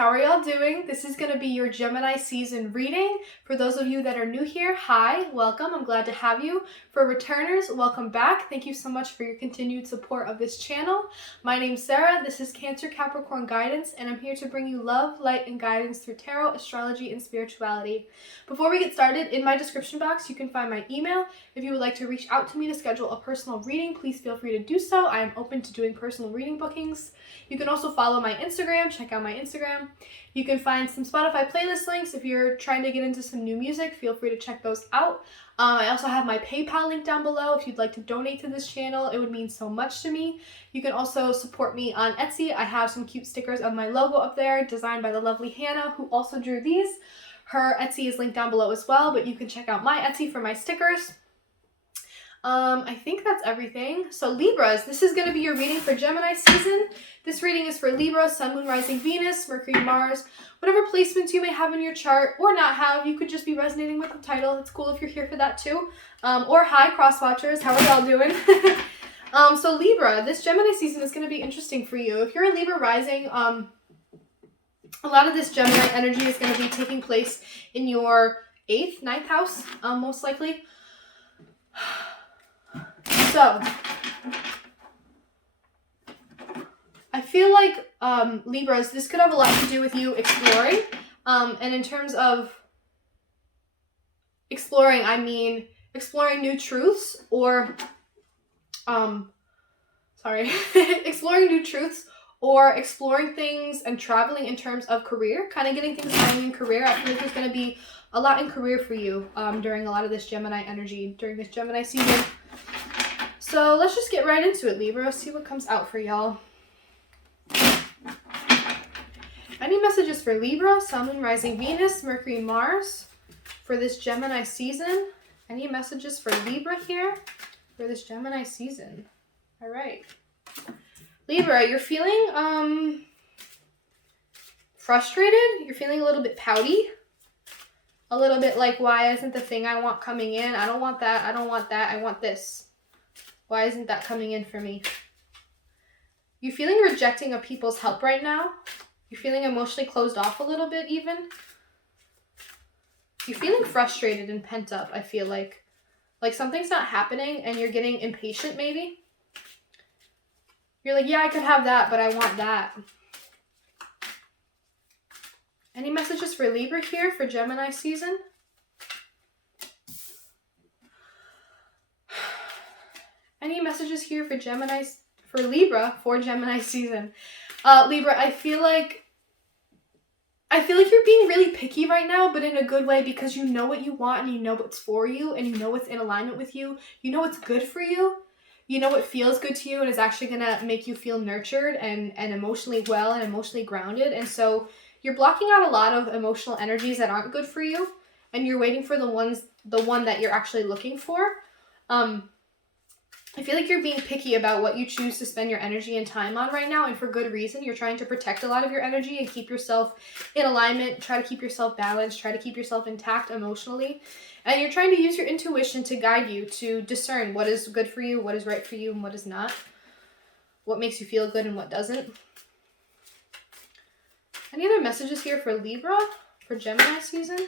how are y'all doing? This is going to be your Gemini season reading. For those of you that are new here, hi, welcome. I'm glad to have you. For returners, welcome back. Thank you so much for your continued support of this channel. My name's Sarah. This is Cancer Capricorn Guidance, and I'm here to bring you love, light, and guidance through tarot, astrology, and spirituality. Before we get started, in my description box, you can find my email. If you would like to reach out to me to schedule a personal reading, please feel free to do so. I am open to doing personal reading bookings. You can also follow my Instagram, check out my Instagram. You can find some Spotify playlist links. If you're trying to get into some new music, feel free to check those out. I also have my PayPal link down below. If you'd like to donate to this channel, it would mean so much to me. You can also support me on Etsy. I have some cute stickers of my logo up there, designed by the lovely Hannah, who also drew these. Her Etsy is linked down below as well, but you can check out my Etsy for my stickers. I think that's everything. So Libras, this is going to be your reading for Gemini season. This reading is for Libra, Sun, Moon, Rising, Venus, Mercury, Mars, whatever placements you may have in your chart or not have. You could just be resonating with the title. It's cool if you're here for that too. Or hi, cross watchers. How are y'all doing? So Libra, this Gemini season is going to be interesting for you. If you're a Libra rising, a lot of this Gemini energy is going to be taking place in your 8th, 9th house, most likely. So, I feel like, Libras, this could have a lot to do with you exploring. And in terms of exploring, I mean exploring new truths or, exploring new truths or exploring things and traveling in terms of career, kind of getting things going in career. I feel like there's going to be a lot in career for you during a lot of this Gemini energy, during this Gemini season. So let's just get right into it, Libra. See what comes out for y'all. Any messages for Libra, Sun, Moon, Rising, Venus, Mercury, Mars for this Gemini season? Any messages for Libra here for this Gemini season? All right. Libra, you're feeling frustrated. You're feeling a little bit pouty. A little bit like, why isn't the thing I want coming in? I don't want that. I don't want that. I want this. Why isn't that coming in for me? You're feeling rejecting of people's help right now. You're feeling emotionally closed off a little bit even. You're feeling frustrated and pent up, I feel like. Like something's not happening and you're getting impatient maybe. You're like, yeah, I could have that, but I want that. Any messages for Libra here for Gemini season? Any messages here for Libra for Gemini season? Libra, I feel like you're being really picky right now, but in a good way, because you know what you want and you know what's for you and you know what's in alignment with you. You know what's good for you. You know what feels good to you and is actually going to make you feel nurtured and emotionally well and emotionally grounded. And so you're blocking out a lot of emotional energies that aren't good for you, and you're waiting for the one that you're actually looking for. I feel like you're being picky about what you choose to spend your energy and time on right now, and for good reason. You're trying to protect a lot of your energy and keep yourself in alignment, try to keep yourself balanced, try to keep yourself intact emotionally. And you're trying to use your intuition to guide you to discern what is good for you, what is right for you, and what is not. What makes you feel good and what doesn't. Any other messages here for Libra, for Gemini season?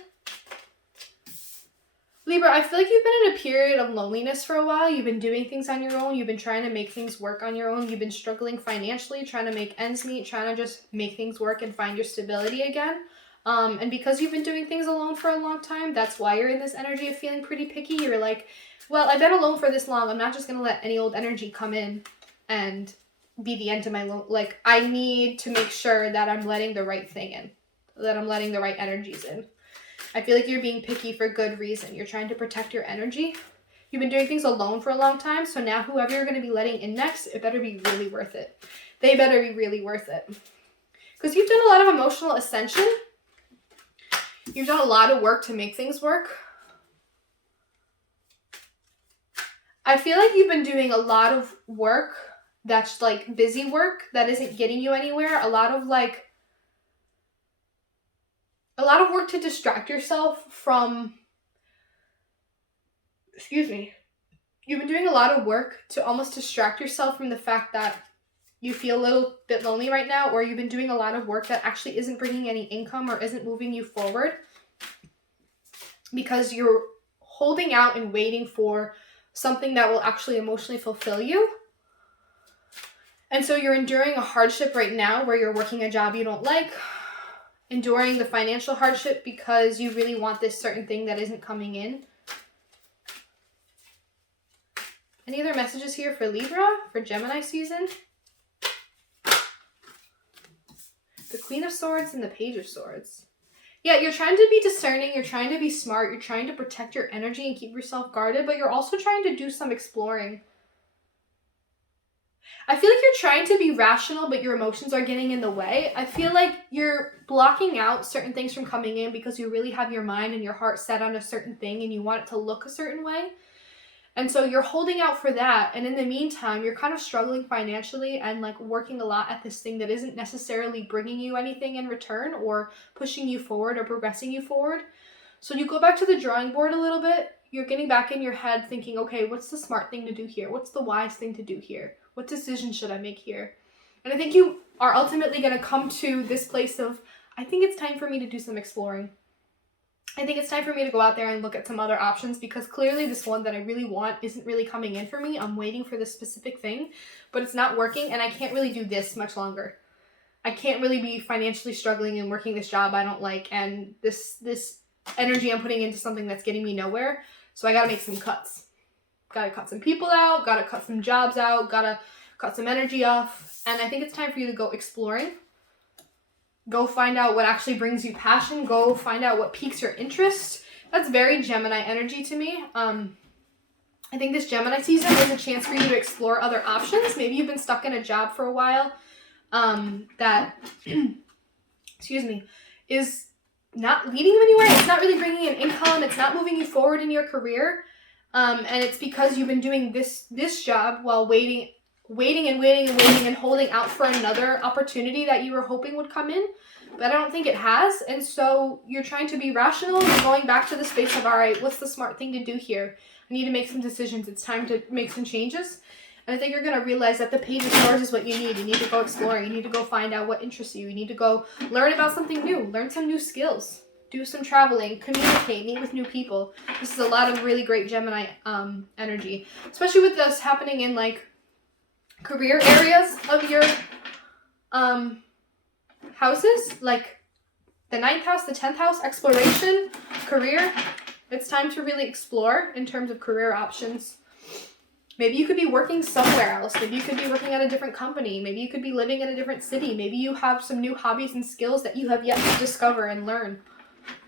Libra, I feel like you've been in a period of loneliness for a while. You've been doing things on your own. You've been trying to make things work on your own. You've been struggling financially, trying to make ends meet, trying to just make things work and find your stability again. And because you've been doing things alone for a long time, that's why you're in this energy of feeling pretty picky. You're like, well, I've been alone for this long. I'm not just going to let any old energy come in and be the end of my like, I need to make sure that I'm letting the right thing in, that I'm letting the right energies in. I feel like you're being picky for good reason. You're trying to protect your energy. You've been doing things alone for a long time, so now whoever you're going to be letting in next, it better be really worth it. They better be really worth it. Because you've done a lot of emotional ascension. You've done a lot of work to make things work. I feel like you've been doing a lot of work that's like busy work that isn't getting you anywhere. A lot of work to distract yourself from, you've been doing a lot of work to almost distract yourself from the fact that you feel a little bit lonely right now, or you've been doing a lot of work that actually isn't bringing any income or isn't moving you forward because you're holding out and waiting for something that will actually emotionally fulfill you. And so you're enduring a hardship right now where you're working a job you don't like, enduring the financial hardship because you really want this certain thing that isn't coming in. Any other messages here for Libra, for Gemini season? The Queen of Swords and the Page of Swords. Yeah, you're trying to be discerning, you're trying to be smart, you're trying to protect your energy and keep yourself guarded, but you're also trying to do some exploring. I feel like you're trying to be rational, but your emotions are getting in the way. I feel like you're blocking out certain things from coming in because you really have your mind and your heart set on a certain thing and you want it to look a certain way. And so you're holding out for that. And in the meantime, you're kind of struggling financially and like working a lot at this thing that isn't necessarily bringing you anything in return or pushing you forward or progressing you forward. So you go back to the drawing board a little bit. You're getting back in your head thinking, okay, what's the smart thing to do here? What's the wise thing to do here? What decision should I make here? And I think you are ultimately going to come to this place of, I think it's time for me to do some exploring. I think it's time for me to go out there and look at some other options because clearly this one that I really want isn't really coming in for me. I'm waiting for this specific thing, but it's not working and I can't really do this much longer. I can't really be financially struggling and working this job I don't like and this energy I'm putting into something that's getting me nowhere. So I got to make some cuts. Got to cut some people out, got to cut some jobs out, got to cut some energy off. And I think it's time for you to go exploring. Go find out what actually brings you passion. Go find out what piques your interest. That's very Gemini energy to me. I think this Gemini season is a chance for you to explore other options. Maybe you've been stuck in a job for a while that, excuse me, is not leading you anywhere. It's not really bringing in income. It's not moving you forward in your career. And it's because you've been doing this job while waiting and holding out for another opportunity that you were hoping would come in, but I don't think it has. And so you're trying to be rational. You're going back to the space of, all right, what's the smart thing to do here? I need to make some decisions. It's time to make some changes. And I think you're going to realize that the Page of Swords is what you need. You need to go exploring. You need to go find out what interests you. You need to go learn about something new, learn some new skills. Do some traveling, communicate, meet with new people. This is a lot of really great Gemini energy, especially with this happening in like career areas of your houses, like the 9th house, the 10th house, exploration, career. It's time to really explore in terms of career options. Maybe you could be working somewhere else. Maybe you could be working at a different company. Maybe you could be living in a different city. Maybe you have some new hobbies and skills that you have yet to discover and learn.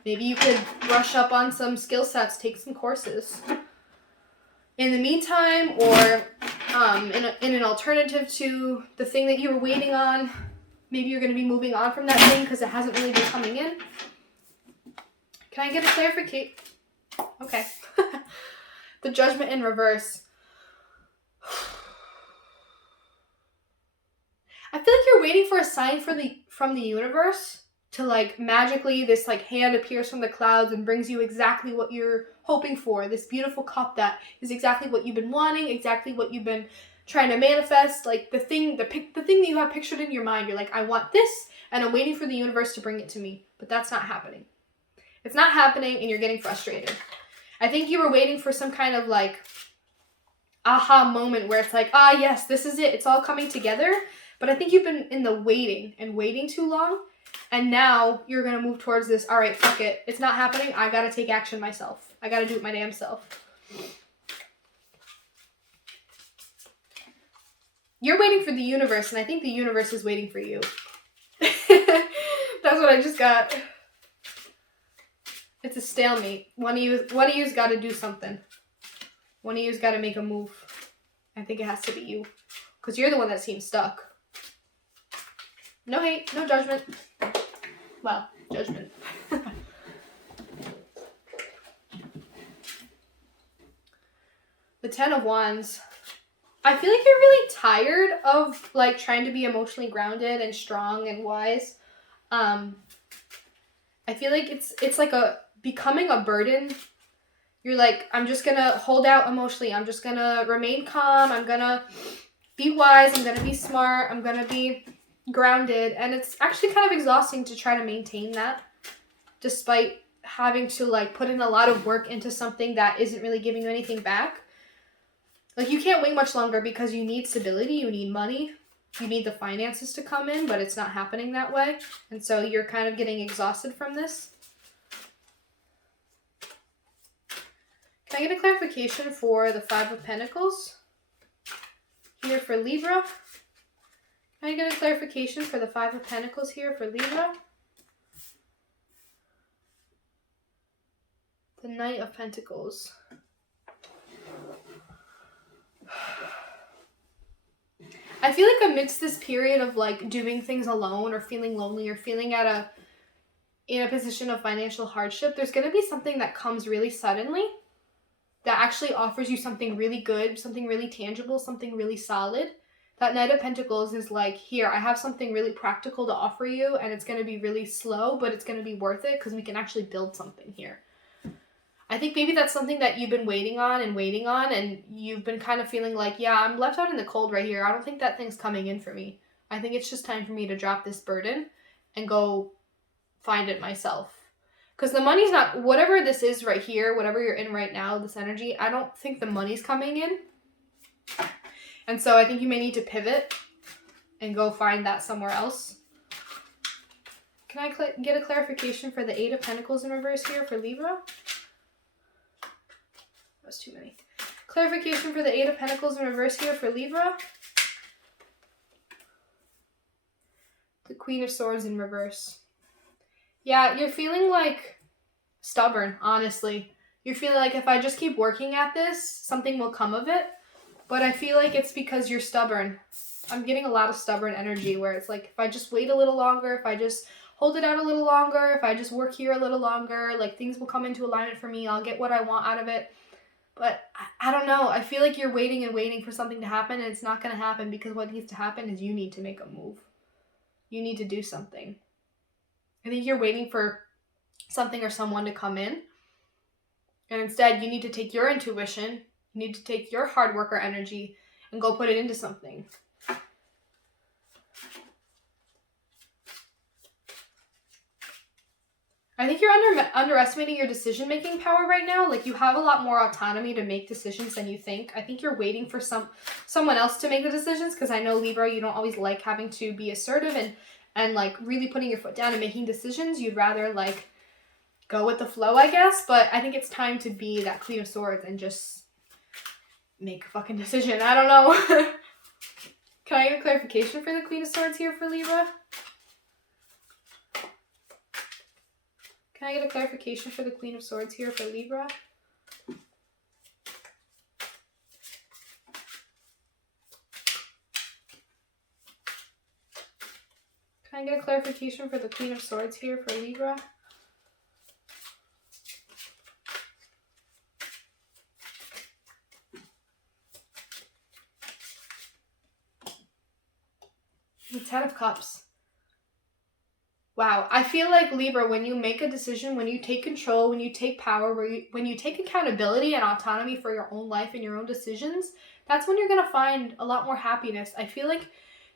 Maybe you could brush up on some skill sets, take some courses. In the meantime, or in an alternative to the thing that you were waiting on, maybe you're going to be moving on from that thing because it hasn't really been coming in. Can I get a clarification? Okay. The Judgment in reverse. I feel like you're waiting for a sign from the universe to like magically this like hand appears from the clouds and brings you exactly what you're hoping for. This beautiful cup that is exactly what you've been wanting, exactly what you've been trying to manifest. Like the thing that you have pictured in your mind. You're like, I want this and I'm waiting for the universe to bring it to me. But that's not happening. It's not happening and you're getting frustrated. I think you were waiting for some kind of like aha moment where it's like, yes, this is it. It's all coming together. But I think you've been in the waiting too long. And now you're going to move towards this, all right, fuck it. It's not happening. I got to take action myself. I got to do it my damn self. You're waiting for the universe, and I think the universe is waiting for you. That's what I just got. It's a stalemate. One of you's got to do something. One of you's got to make a move. I think it has to be you. Because you're the one that seems stuck. No hate, no judgment. Well, judgment. The 10 of Wands. I feel like you're really tired of like trying to be emotionally grounded and strong and wise. I feel like it's like becoming a burden. You're like, I'm just gonna hold out emotionally. I'm just gonna remain calm. I'm gonna be wise, I'm going to be smart, I'm going to be grounded. And it's actually kind of exhausting to try to maintain that despite having to like put in a lot of work into something that isn't really giving you anything back. Like, you can't wait much longer because you need stability, you need money, you need the finances to come in, but it's not happening that way. And so you're kind of getting exhausted from this. Can I get a clarification for the Five of Pentacles here for Libra? Can I get a clarification for the Five of Pentacles here for Libra? The Knight of Pentacles. I feel like amidst this period of like doing things alone or feeling lonely or feeling in a position of financial hardship, there's going to be something that comes really suddenly that actually offers you something really good, something really tangible, something really solid. That Knight of Pentacles is like, here, I have something really practical to offer you, and it's going to be really slow, but it's going to be worth it because we can actually build something here. I think maybe that's something that you've been waiting on, and you've been kind of feeling like, yeah, I'm left out in the cold right here. I don't think that thing's coming in for me. I think it's just time for me to drop this burden and go find it myself. Because the money's not, whatever this is right here, whatever you're in right now, this energy, I don't think the money's coming in. And so I think you may need to pivot and go find that somewhere else. Can I get a clarification for the Eight of Pentacles in reverse here for Libra? That's too many. Clarification for the Eight of Pentacles in reverse here for Libra. The Queen of Swords in reverse. Yeah, you're feeling like stubborn, honestly. You're feeling like if I just keep working at this, something will come of it. But I feel like it's because you're stubborn. I'm getting a lot of stubborn energy where it's like, if I just wait a little longer, if I just hold it out a little longer, if I just work here a little longer, like things will come into alignment for me. I'll get what I want out of it. But I don't know. I feel like you're waiting and waiting for something to happen, and it's not going to happen because what needs to happen is you need to make a move. You need to do something. I think you're waiting for something or someone to come in. And instead, you need to take your intuition, you need to take your hard worker energy and go put it into something. I think you're underestimating your decision-making power right now. Like, you have a lot more autonomy to make decisions than you think. I think you're waiting for someone else to make the decisions, because I know, Libra, you don't always like having to be assertive and like really putting your foot down and making decisions. You'd rather like go with the flow, I guess. But I think it's time to be that Queen of Swords and just make a fucking decision. I don't know. Can I get a clarification for the Queen of Swords here for Libra? Can I get a clarification for the Queen of Swords here for Libra? Can I get a clarification for the Queen of Swords here for Libra? The Ten of Cups. Wow, I feel like, Libra, when you make a decision, when you take control, when you take power, when you take accountability and autonomy for your own life and your own decisions, that's when you're going to find a lot more happiness. I feel like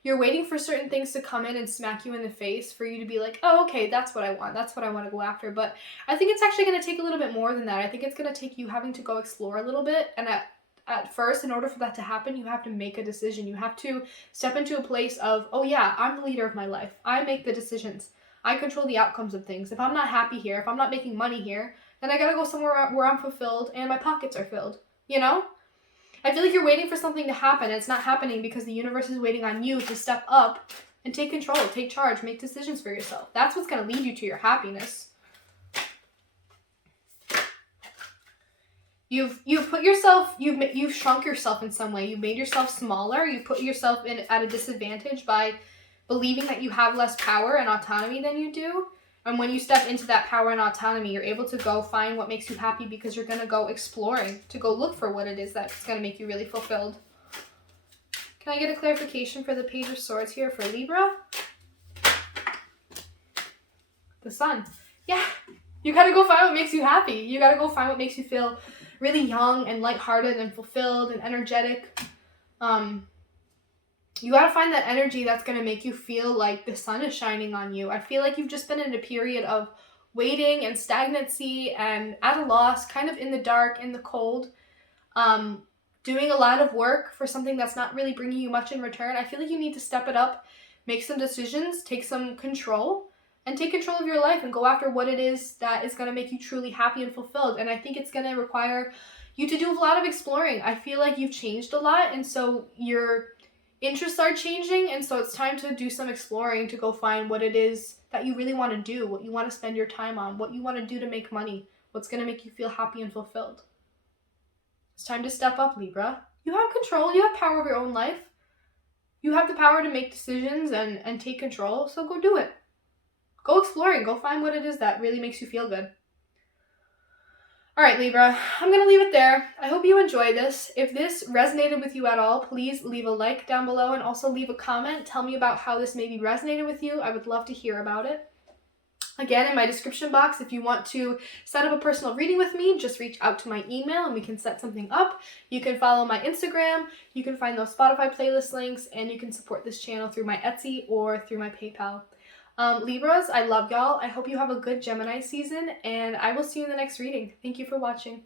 you're waiting for certain things to come in and smack you in the face for you to be like, oh, okay, that's what I want. That's what I want to go after. But I think it's actually going to take a little bit more than that. I think it's going to take you having to go explore a little bit. And at first, in order for that to happen, you have to make a decision. You have to step into a place of, oh yeah, I'm the leader of my life. I make the decisions. I control the outcomes of things. If I'm not happy here, if I'm not making money here, then I gotta go somewhere where I'm fulfilled and my pockets are filled, you know? I feel like you're waiting for something to happen, and it's not happening because the universe is waiting on you to step up and take control, take charge, make decisions for yourself. That's what's gonna lead you to your happiness. You've shrunk yourself in some way. You've made yourself smaller. You put yourself at a disadvantage by believing that you have less power and autonomy than you do. And when you step into that power and autonomy, you're able to go find what makes you happy because you're going to go exploring, to go look for what it is that's going to make you really fulfilled. Can I get a clarification for the Page of Swords here for Libra? The Sun. Yeah, you got to go find what makes you happy. You got to go find what makes you feel really young and lighthearted and fulfilled and energetic. You got to find that energy that's going to make you feel like the sun is shining on you. I feel like you've just been in a period of waiting and stagnancy and at a loss, kind of in the dark, in the cold, doing a lot of work for something that's not really bringing you much in return. I feel like you need to step it up, make some decisions, take some control, and take control of your life and go after what it is that is going to make you truly happy and fulfilled. And I think it's going to require you to do a lot of exploring. I feel like you've changed a lot, and so your interests are changing, and so it's time to do some exploring to go find what it is that you really want to do, what you want to spend your time on, what you want to do to make money, what's going to make you feel happy and fulfilled. It's time to step up, Libra. You have control, you have power of your own life. You have the power to make decisions and take control, so go do it. Go exploring, go find what it is that really makes you feel good. All right, Libra, I'm going to leave it there. I hope you enjoyed this. If this resonated with you at all, please leave a like down below and also leave a comment. Tell me about how this maybe resonated with you. I would love to hear about it. Again, in my description box, if you want to set up a personal reading with me, just reach out to my email and we can set something up. You can follow my Instagram, you can find those Spotify playlist links, and you can support this channel through my Etsy or through my PayPal. Libras, I love y'all. I hope you have a good Gemini season, and I will see you in the next reading. Thank you for watching.